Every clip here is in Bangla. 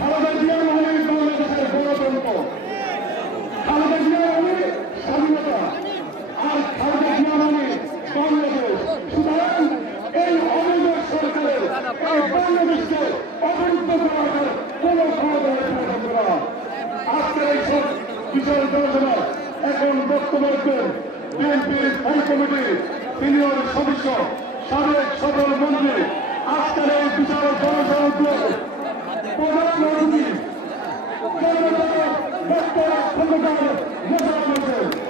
খালেদা জিয়া মানে বাংলাদেশের গণতন্ত্র। খালেদা জিয়া মানে স্বাধীনতা। আর খালেদা সদস্য, সাবেক সদর মন্ত্রী। আজকের এই বিশাল জনসভা して、ここから皆様に。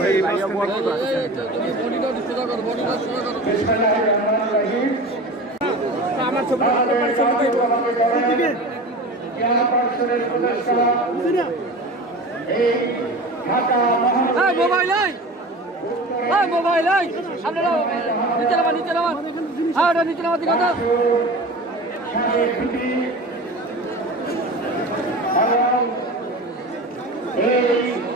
এই মহানগরী মোবাইল মোবাইল নাও নিচে নামা নিচে নামা হ্যাঁ ওটা নিচে নামা দিকে তো সাবেক ভিপি এবং এই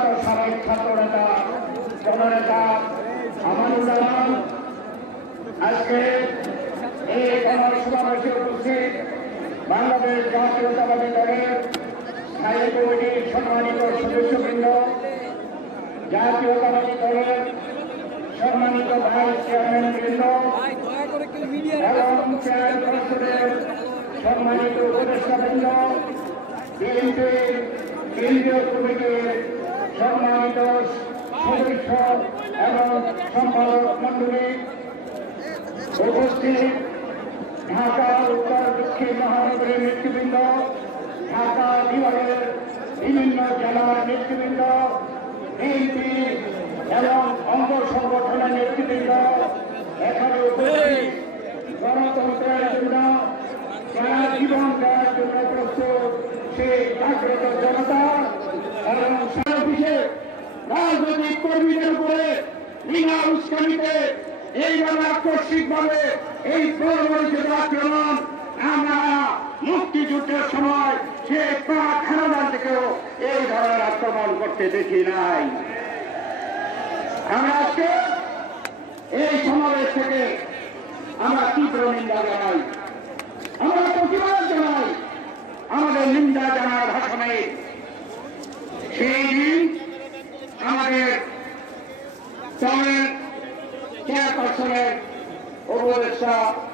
প্রখ্যাত সাবেক ছাত্র নেতা জননেতা আমানুজ্জামান আজকে এই গণসমাবেশে উপস্থিত বাংলাদেশ জাতীয়তাবাদী দলের স্থায়ী কমিটির সম্মানিত সদস্যবৃন্দ, জাতীয়তাবাদী দলের সম্মানিত ভাইস চেয়ারম্যান বৃন্দ ভাই দয়া করে কেউ মিডিয়া এবং সম্মানিত উপদেষ্টাবৃন্দ বিএনপির কেন্দ্রীয় কমিটির সম্মানিত সদস্য এবং সম্পাদক মন্ডলী উপস্থিত ঢাকা উত্তর দক্ষিণ মহানগরের নেতৃবৃন্দ, ঢাকা বিভাগের বিভিন্ন জেলার নেতৃবৃন্দ, বিএনপি এবং অঙ্গ সংগঠনের নেতৃবৃন্দ কর্মীদের উপরে বিনা উস্কানিতে এইভাবে আকস্মিকভাবে এই প্রবলিত আক্রমণ আমরা মুক্তিযুদ্ধের সময় সে পাক থেকেও এই ধরনের আক্রমণ করতে দেখি নাই। আমরা আজকে এই সমাবেশ থেকে আমরা তীব্র নিন্দা জানাই। আমরা প্রতিবাদ জানাই। আমাদের নিন্দা জানার ভাষণে সেই দিন দলের চেয়ারপারসনের উপদেষ্টা